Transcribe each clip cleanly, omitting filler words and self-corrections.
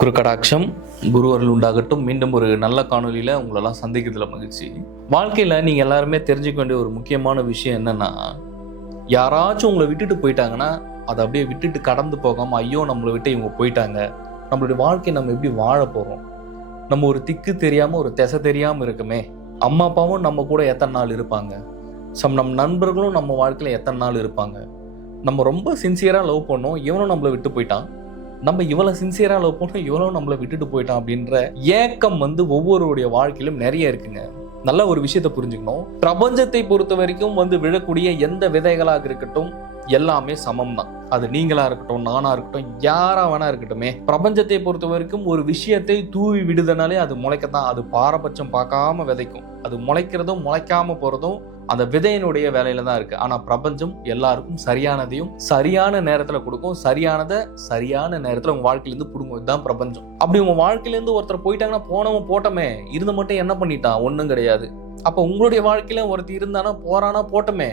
குருக்கடாட்சம் குருவர்கள் உண்டாகட்டும். மீண்டும் ஒரு நல்ல காணொலியில் உங்களெல்லாம் சந்திக்கிறதுல மகிழ்ச்சி. வாழ்க்கையில் நீங்கள் எல்லாருமே தெரிஞ்சுக்க வேண்டிய ஒரு முக்கியமான விஷயம் என்னென்னா, யாராச்சும் உங்களை விட்டுட்டு போயிட்டாங்கன்னா அதை அப்படியே விட்டுட்டு கடந்து போகாமல், ஐயோ நம்மளை விட்டு இவங்க போயிட்டாங்க, நம்மளுடைய வாழ்க்கையை நம்ம எப்படி வாழ போகிறோம், நம்ம ஒரு திக்கு தெரியாமல் ஒரு திசை தெரியாமல் இருக்குமே, அம்மா அப்பாவும் நம்ம கூட எத்தனை நாள் இருப்பாங்க, நம் நண்பர்களும் நம்ம வாழ்க்கையில் எத்தனை நாள் இருப்பாங்க, நம்ம ரொம்ப சின்சியராக லவ் பண்ணோம், இவனும் நம்மளை விட்டு போயிட்டான், நம்ம இவ்வளவு சின்சியரா லவ் பண்ணோம், இவ்வளவு நம்மளை விட்டுட்டு போயிட்டான் அப்படின்ற ஏக்கம் ஒவ்வொருடைய வாழ்க்கையிலும் நிறைய இருக்குங்க. நல்ல ஒரு விஷயத்தை புரிஞ்சுக்கணும். பிரபஞ்சத்தை பொறுத்த வரைக்கும் விழக்கூடிய எந்த விதைகளாக இருக்கட்டும் எல்லாமே சமம் தான். அது நீங்களா இருக்கட்டும், நானா இருக்கட்டும், யாரா வேணா இருக்கட்டுமே, பிரபஞ்சத்தை பொறுத்த வரைக்கும் ஒரு விஷயத்தை தூவி விடுதனாலே அது முளைக்கத்தான். அது பாரபட்சம் பார்க்காம விதைக்கும். அது முளைக்கிறதும் முளைக்காம போறதும் அந்த விதையினுடைய வேலையில தான் இருக்கு. ஆனா பிரபஞ்சம் எல்லாருக்கும் சரியானதையும் சரியான நேரத்துல கொடுக்கும். சரியானதை சரியான நேரத்துல உங்க வாழ்க்கையில இருந்து புடுங்கும். இதுதான் பிரபஞ்சம். அப்படி உங்க வாழ்க்கையில இருந்து ஒருத்தர் போயிட்டாங்கன்னா, போனவன் போட்டமே, இருந்து மட்டும் என்ன பண்ணிட்டான், ஒண்ணும் கிடையாது. அப்ப உங்களுடைய வாழ்க்கையில ஒருத்தர் இருந்தானா, போறானா, போட்டமே,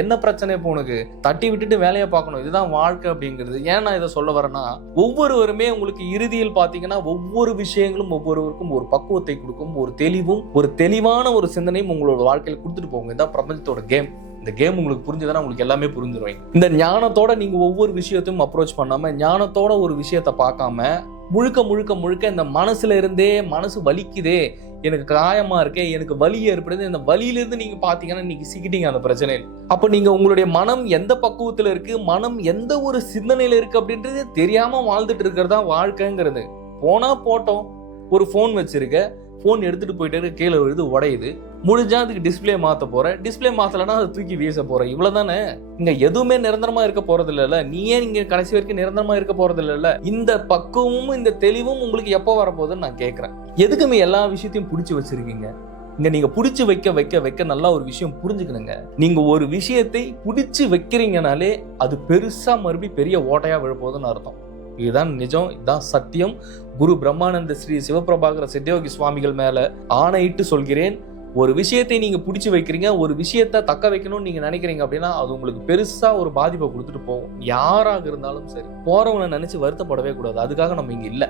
என்ன பிரச்சனை இப்போ உனக்கு, தட்டி விட்டுட்டு வேலையை பார்க்கணும். இதுதான் வாழ்க்கை அப்படிங்கிறது. ஏன் நான் இதை சொல்ல வரேன்னா, ஒவ்வொருவருமே உங்களுக்கு இறுதியில் பார்த்தீங்கன்னா ஒவ்வொரு விஷயங்களும் ஒவ்வொருவருக்கும் ஒரு பக்குவத்தை கொடுக்கும், ஒரு தெளிவும் ஒரு தெளிவான ஒரு சிந்தனையும் உங்களோட வாழ்க்கையில் கொடுத்துட்டு போங்க. இதுதான் பிரபஞ்சத்தோட கேம். இந்த கேம் உங்களுக்கு புரிஞ்சதுன்னா உங்களுக்கு எல்லாமே புரிஞ்சிருவீங்க. இந்த ஞானத்தோட நீங்க ஒவ்வொரு விஷயத்தையும் அப்ரோச் பண்ணாம, ஞானத்தோட ஒரு விஷயத்த பார்க்காம, முழுக்க முழுக்க முழுக்க இந்த மனசுல இருந்தே, மனசு வலிக்குதே, எனக்கு காயமா இருக்கே, எனக்கு வலி ஏற்படுது, இந்த வலியிலிருந்து நீங்க பாத்தீங்கன்னா நீங்க சிக்கிட்டீங்க அந்த பிரச்சனையில். அப்ப நீங்க உங்களுடைய மனம் எந்த பக்குவத்துல இருக்கு, மனம் எந்த ஒரு சிந்தனையில இருக்கு அப்படின்றது தெரியாம வாழ்ந்துட்டு இருக்கிறதா வாழ்க்கைங்கிறது. போனா போட்டோம், ஒரு போன் வச்சிருக்க, போன் எடுத்துட்டு போயிட்டு கீழே விழுது, உடையுது, முடிஞ்சா அதுக்கு டிஸ்பிளே மாத்த போற, டிஸ்பிளே மாத்தலன்னா அதை தூக்கி வீச போற, இவ்வளவுதானே. இங்க எதுவுமே நிரந்தரமா இருக்க போறது இல்ல. நீயே நீங்க கடைசி வரைக்கும் நிரந்தரமா இருக்க போறது இல்ல. இந்த பக்குவமும் இந்த தெளிவும் உங்களுக்கு எப்போ வரப்போகுதுன்னு நான் கேட்கிறேன். எதுக்குமே எல்லா விஷயத்தையும் பிடிச்சி வச்சிருக்கீங்க. இங்க நீங்க பிடிச்சு வைக்க வைக்க வைக்க நல்லா ஒரு விஷயம் புரிஞ்சுக்கணுங்க. நீங்க ஒரு விஷயத்தை பிடிச்சு வைக்கிறீங்கனாலே அது பெருசா மறுபடியும் பெரிய ஓட்டையா விழப்போகுதுன்னு அர்த்தம். இதுதான் நிஜம், இதுதான் சத்தியம். குரு பிரம்மானந்த ஸ்ரீ சிவபிரபாகர சித்தயோகி சுவாமிகள் மேல ஆணையிட்டு சொல்கிறேன். ஒரு விஷயத்தை நீங்க பிடிச்சு வைக்கிறீங்க, ஒரு விஷயத்த தக்க வைக்கணும்னு நீங்க நினைக்கிறீங்க அப்படின்னா அது உங்களுக்கு பெருசா ஒரு பாதிப்பை கொடுத்துட்டு போகும். யாராக இருந்தாலும் சரி, போறவனை நினைச்சு வருத்தப்படவே கூடாது. அதுக்காக நம்ம இங்க இல்ல.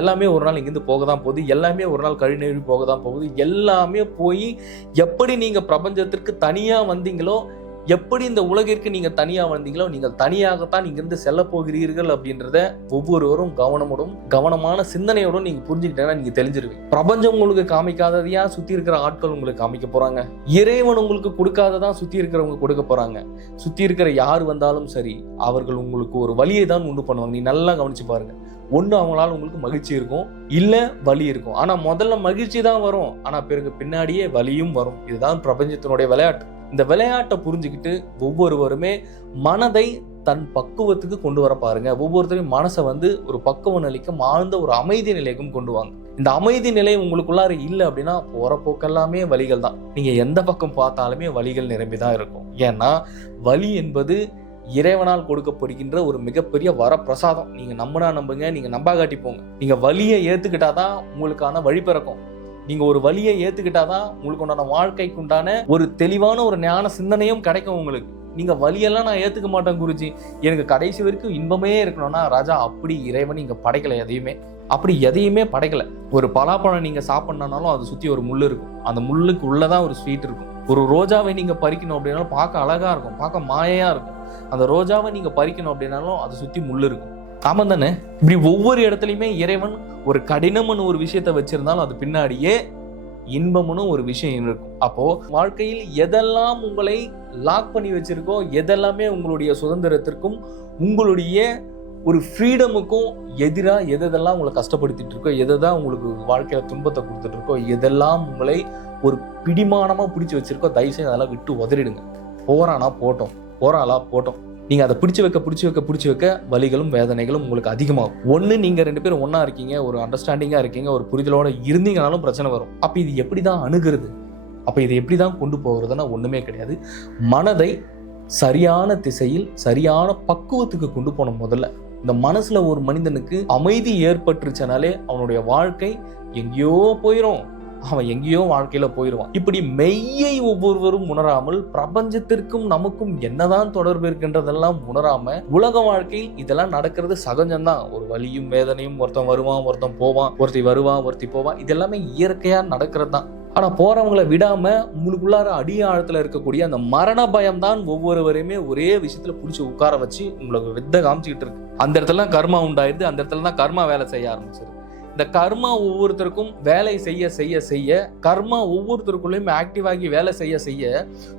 எல்லாமே ஒரு நாள் இங்கிருந்து போக தான் போகுது. எல்லாமே ஒரு நாள் கழிநேரி போக தான் போகுது. எல்லாமே போய் எப்படி நீங்க பிரபஞ்சத்திற்கு தனியா வந்தீங்களோ, எப்படி இந்த உலகிற்கு நீங்க தனியா வந்தீங்களோ, நீங்கள் தனியாகத்தான் இங்கிருந்து செல்ல போகிறீர்கள் அப்படின்றத ஒவ்வொருவரும் கவனமான சிந்தனையோடும் நீங்க புரிஞ்சுக்கிட்டேன்னா நீங்க தெரிஞ்சிருவீங்க. பிரபஞ்சம் உங்களுக்கு காமிக்காததையா சுத்தி இருக்கிற ஆட்கள் உங்களுக்கு காமிக்க போறாங்க. இறைவன் உங்களுக்கு கொடுக்காததான் சுத்தி இருக்கிறவங்க கொடுக்க போறாங்க. சுத்தி இருக்கிற யார் வந்தாலும் சரி, அவர்கள் உங்களுக்கு ஒரு வலியை தான் உண்டு பண்ணுவாங்க. நீ நல்லா கவனிச்சு பாருங்க. ஒண்ணு அவங்களால உங்களுக்கு மகிழ்ச்சி இருக்கும், இல்ல வலி இருக்கும். ஆனா முதல்ல மகிழ்ச்சி தான் வரும், ஆனா பிறகு பின்னாடியே வலியும் வரும். இதுதான் பிரபஞ்சத்தினுடைய விளையாட்டு. இந்த விளையாட்டை புரிஞ்சுக்கிட்டு ஒவ்வொருவருமே மனதை தன் பக்குவத்துக்கு கொண்டு வர பாருங்க. ஒவ்வொருத்தரையும் மனசை ஒரு பக்குவ நிலைக்கும் ஆழ்ந்த ஒரு அமைதி நிலைக்கும் கொண்டு வாங்க. இந்த அமைதி நிலை உங்களுக்குள்ளார இல்லை அப்படின்னா போற போக்கெல்லாமே வலிகள் தான். நீங்க எந்த பக்கம் பார்த்தாலுமே வலிகள் நிரம்பிதான் இருக்கும். ஏன்னா வலி என்பது இறைவனால் கொடுக்கப்படுகின்ற ஒரு மிகப்பெரிய வரப்பிரசாதம். நீங்க நம்பினா நம்புங்க, நீங்க நம்பாகாட்டி போங்க. நீங்க வலியை ஏத்துக்கிட்டாதான் உங்களுக்கான வழி பிறக்கும். நீங்க ஒரு வலியை ஏத்துக்கிட்டாதான் உங்களுக்கு உண்டான வாழ்க்கைக்கு உண்டான ஒரு தெளிவான ஒரு ஞான சிந்தனையும் கிடைக்கும் உங்களுக்கு. நீங்க வலியெல்லாம் நான் ஏத்துக்க மாட்டேன் குருஜி, எனக்கு கடைசி வரைக்கும் இன்பமே இருக்கணும்னா, ராஜா அப்படி இறைவன் இங்க படைக்கல. அப்படி எதையுமே படைக்கல. ஒரு பலாப்பழம் நீங்க சாப்பிடணும்னாலும் அது சுத்தி ஒரு முள்ளு இருக்கும். அந்த முள்ளுக்கு உள்ளதான் ஒரு ஸ்வீட் இருக்கும். ஒரு ரோஜாவை நீங்க பறிக்கணும் அப்படின்னாலும் பார்க்க அழகா இருக்கும், பார்க்க மாயையா இருக்கும். அந்த ரோஜாவை நீங்க பறிக்கணும் அப்படின்னாலும் அது சுத்தி முள்ளு இருக்கும். ஆமா தானே? இப்படி ஒவ்வொரு இடத்துலயுமே இறைவன் ஒரு கடினம்னு ஒரு விஷயத்த வச்சிருந்தாலும் அது பின்னாடியே இன்பம்னு ஒரு விஷயம் இருக்கும். அப்போ வாழ்க்கையில் எதெல்லாம் உங்களை லாக் பண்ணி வச்சிருக்கோ, எதெல்லாமே உங்களுடைய சுதந்திரத்திற்கும் உங்களுடைய ஒரு ஃப்ரீடமுக்கும் எதிரா எதெல்லாம் உங்களை கஷ்டப்படுத்திட்டு இருக்கோ, எதான் உங்களுக்கு வாழ்க்கையில துன்பத்தை கொடுத்துட்டு இருக்கோ, எதெல்லாம் உங்களை ஒரு பிடிமானமா பிடிச்சி வச்சிருக்கோ, தயவுசெய்து அதெல்லாம் விட்டு உதறிடுங்க. போறானா போட்டோம், போறாளா போட்டோம். நீங்க அதை பிடிச்சு வைக்க வலிகளும் வேதனைகளும் உங்களுக்கு அதிகமாகும். ஒண்ணு, நீங்க ரெண்டு பேரும் ஒன்னா இருக்கீங்க, ஒரு அண்டர்ஸ்டாண்டிங்கா இருக்கீங்க, ஒரு புரிதலோட இருந்தீங்கனாலும் பிரச்சனை வரும். அப்ப இது எப்படிதான் அணுகிறது, அப்ப இது எப்படிதான் கொண்டு போகிறதுனா ஒண்ணுமே கிடையாது. மனதை சரியான திசையில் சரியான பக்குவத்துக்கு கொண்டு போன முதல்ல இந்த மனசுல ஒரு மனிதனுக்கு அமைதி ஏற்பட்டுருச்சனாலே அவனுடைய வாழ்க்கை எங்கேயோ போயிடும். அவன் எங்கேயோ வாழ்க்கையில போயிடுவான். இப்படி மெய்யை ஒவ்வொருவரும் உணராமல் பிரபஞ்சத்திற்கும் நமக்கும் என்னதான் தொடர்பு இருக்கின்றதெல்லாம் உணராம உலக வாழ்க்கையில் இதெல்லாம் நடக்கிறது சகஜம்தான். ஒரு வலியும் வேதனையும், ஒருத்தன் வருவான், ஒருத்தன் போவான், ஒருத்தி வருவான், ஒருத்தி போவான், இதெல்லாமே இயற்கையா நடக்கிறது தான். ஆனா போறவங்களை விடாம உங்களுக்குள்ளார அடிய ஆழத்துல இருக்கக்கூடிய அந்த மரண பயம் தான் ஒவ்வொருவரையுமே ஒரே விஷயத்துல புடிச்சு உட்கார வச்சு உங்களுக்கு வித்த காமிச்சுக்கிட்டு இருக்கு. அந்த இடத்துல கர்மா உண்டாயிருது, அந்த இடத்துல தான் கர்மா வேலை செய்ய ஆரம்பிச்சிருது. இந்த கர்மா ஒவ்வொருத்தருக்கும் வேலை செய்ய செய்ய செய்ய, கர்மா ஒவ்வொருத்தருக்குள்ளேயும் ஆக்டிவ் ஆகி வேலை செய்ய செய்ய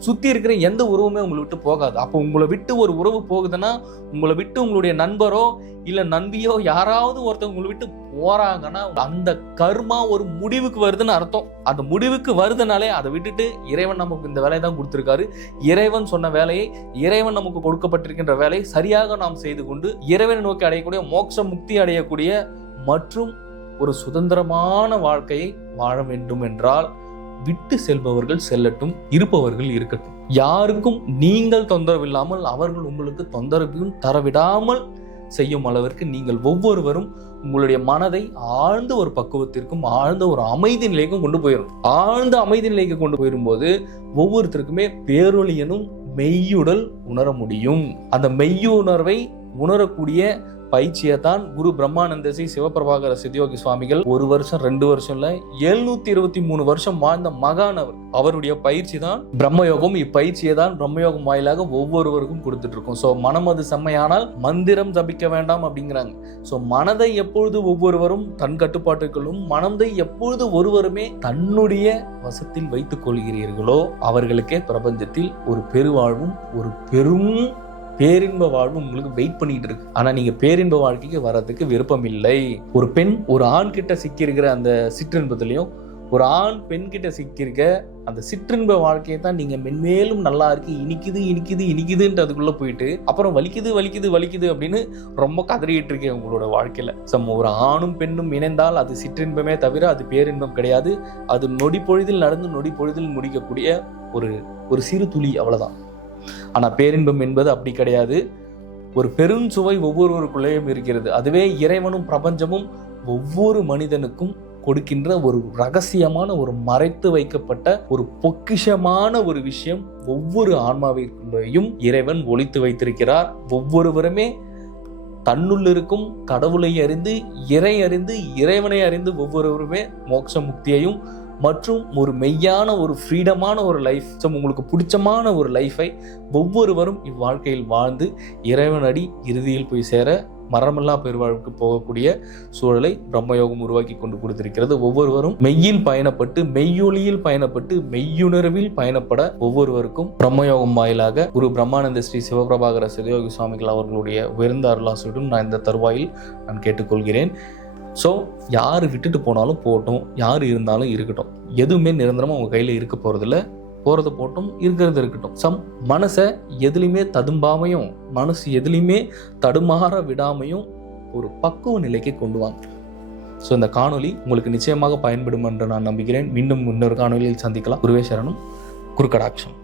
சுத்தி இருக்கிற எந்த உறவுமே உங்களை விட்டு போகாது. அப்போ உங்களை விட்டு ஒரு உறவு போகுதுன்னா, உங்களை விட்டு உங்களுடைய நண்பரோ இல்ல நண்பியோ யாராவது ஒருத்தவங்க உங்களை விட்டு போறாங்கன்னா அந்த கர்மா ஒரு முடிவுக்கு வருதுன்னு அர்த்தம். அந்த முடிவுக்கு வருதுனாலே அதை விட்டுட்டு இறைவன் நமக்கு இந்த வேலையை தான் கொடுத்திருக்காரு, இறைவன் சொன்ன வேலையை, இறைவன் நமக்கு கொடுக்கப்பட்டிருக்கின்ற வேலையை சரியாக நாம் செய்து கொண்டு இறைவனை நோக்கி அடையக்கூடிய மோட்ச முக்தி அடையக்கூடிய மற்றும் ஒரு சுதந்திரமான வாழ்க்கையை வாழ வேண்டும் என்றால் விட்டு செல்பவர்கள் செல்லட்டும், இருப்பவர்கள் இருக்கட்டும். யாருக்கும் நீங்கள் தொந்தரவு இல்லாமல் அவர்கள் உங்களுக்கு தொந்தரவையும் தரவிடாமல் செய்யும் அளவிற்கு நீங்கள் ஒவ்வொருவரும் உங்களுடைய மனதை ஆழ்ந்த ஒரு பக்குவத்திற்கும் ஆழ்ந்த ஒரு அமைதி நிலைக்கும் கொண்டு போயிடும். ஆழ்ந்த அமைதி நிலைக்கு கொண்டு போயிடும்போது ஒவ்வொருத்தருக்குமே பேரொழியனும் மெய்யுடல் உணர முடியும். அந்த மெய்யுணர்வை உணரக்கூடிய பயிற்சியை தான் குரு பிரம்மானந்த ஸ்ரீ சிவபிரபாகர சித்தியோகி சுவாமிகள் 1 வருஷம் 2 வருஷம் இல்ல 723 வருஷம் வாழ்ந்த மகானவர். அவருடைய பயிற்சி தான் பிரம்மயோகம். இப்பயிற்சியை தான் பிரம்மயோகம் வாயிலாக ஒவ்வொருவருக்கும் கொடுத்துட்டு இருக்கோம். ஸோ மனம் அது செம்மையானால் மந்திரம் ஜபிக்க வேண்டாம் அப்படிங்கிறாங்க. ஸோ மனதை எப்பொழுது ஒவ்வொருவரும் தன் கட்டுப்பாட்டுக்குள்ளும், மனதை எப்பொழுது ஒருவருமே தன்னுடைய வசத்தில் வைத்துக் கொள்கிறீர்களோ அவர்களுக்கே பிரபஞ்சத்தில் ஒரு பெருவாழ்வும் ஒரு பெரும் பேரின்ப வாழ்வு உங்களுக்கு வெயிட் பண்ணிட்டு இருக்கு. ஆனா நீங்க பேரின்ப வாழ்க்கைக்கு வர்றதுக்கு விருப்பம் இல்லை. ஒரு பெண் ஒரு ஆண் கிட்ட சிக்கியிருக்கிற அந்த சிற்றின்பத்திலையும், ஒரு ஆண் பெண் கிட்ட சிக்கியிருக்க அந்த சிற்றின்ப வாழ்க்கையை தான் நீங்க மென்மேலும் நல்லா இருக்கு, இனிக்குது இனிக்குது இனிக்குதுன்ட்டு அதுக்குள்ள போயிட்டு அப்புறம் வலிக்குது வலிக்குது வலிக்குது அப்படின்னு ரொம்ப கதறிட்டு இருக்கேன் உங்களோட வாழ்க்கையில. ஒரு ஆணும் பெண்ணும் இணைந்தால் அது சிற்றின்பமே தவிர அது பேரின்பம் கிடையாது. அது நொடி பொழுதில் நடந்து நொடி பொழுதில் முடிக்கக்கூடிய ஒரு சிறு துளி, அவ்வளவுதான். ஆனா பேரின்பம் என்பது அப்படி கிடையாது. ஒரு பெருஞ்சுவை ஒவ்வொருவருக்குள்ளேயும் இருக்கிறது. அதுவே இறைவனும் பிரபஞ்சமும் ஒவ்வொரு மனிதனுக்கும் கொடுக்கின்ற ஒரு ரகசியமான, ஒரு மறைத்து வைக்கப்பட்ட ஒரு பொக்கிஷமான ஒரு விஷயம் ஒவ்வொரு ஆன்மாவிற்குள்ளேயும் இறைவன் ஒளித்து வைத்திருக்கிறார். ஒவ்வொருவருமே தன்னுள் இருக்கும் கடவுளை அறிந்து, இறை அறிந்து, இறைவனை அறிந்து ஒவ்வொருவருமே மோட்ச முக்தியையும் மற்றும் ஒரு மெய்யான ஒரு ஃப்ரீடமான ஒரு லைஃப், உங்களுக்கு பிடிச்சமான ஒரு லைஃபை ஒவ்வொருவரும் இவ்வாழ்க்கையில் வாழ்ந்து இறைவனடி இறுதியில் போய் சேர மரணமில்லா பெருவாழ்வுக்கு போகக்கூடிய சூழலை பிரம்மயோகம் உருவாக்கி கொண்டு கொடுத்திருக்கிறது. ஒவ்வொருவரும் மெய்யில் பயணப்பட்டு, மெய்யொலியில் பயணப்பட்டு, மெய்யுணர்வில் பயணப்பட ஒவ்வொருவருக்கும் பிரம்மயோகம் வாயிலாக குரு பிரம்மானந்த ஸ்ரீ சிவபிரபாகர சிவயோகி சுவாமிகள் அவர்களுடைய உயர்ந்த அருளாசியுடன் நான் இந்த தருவாயில் நான் கேட்டுக்கொள்கிறேன். ஸோ யார் விட்டுட்டு போனாலும் போகட்டும், யார் இருந்தாலும் இருக்கட்டும், எதுவுமே நிரந்தரமாக உங்கள் கையில் இருக்க போகிறதில்ல. போகிறது போட்டும், இருக்கிறது இருக்கட்டும். மனசை எதுலையுமே ததும்பாமையும், மனசு எதுலையுமே தடுமாற விடாமையும் ஒரு பக்குவ நிலைக்கு கொண்டு வாங்க. ஸோ இந்த காணொலி உங்களுக்கு நிச்சயமாக பயன்படும் என்று நான் நம்புகிறேன். மீண்டும் இன்னொரு காணொலியில் சந்திக்கலாம். குருவே சரணம். குருகடாட்சம்.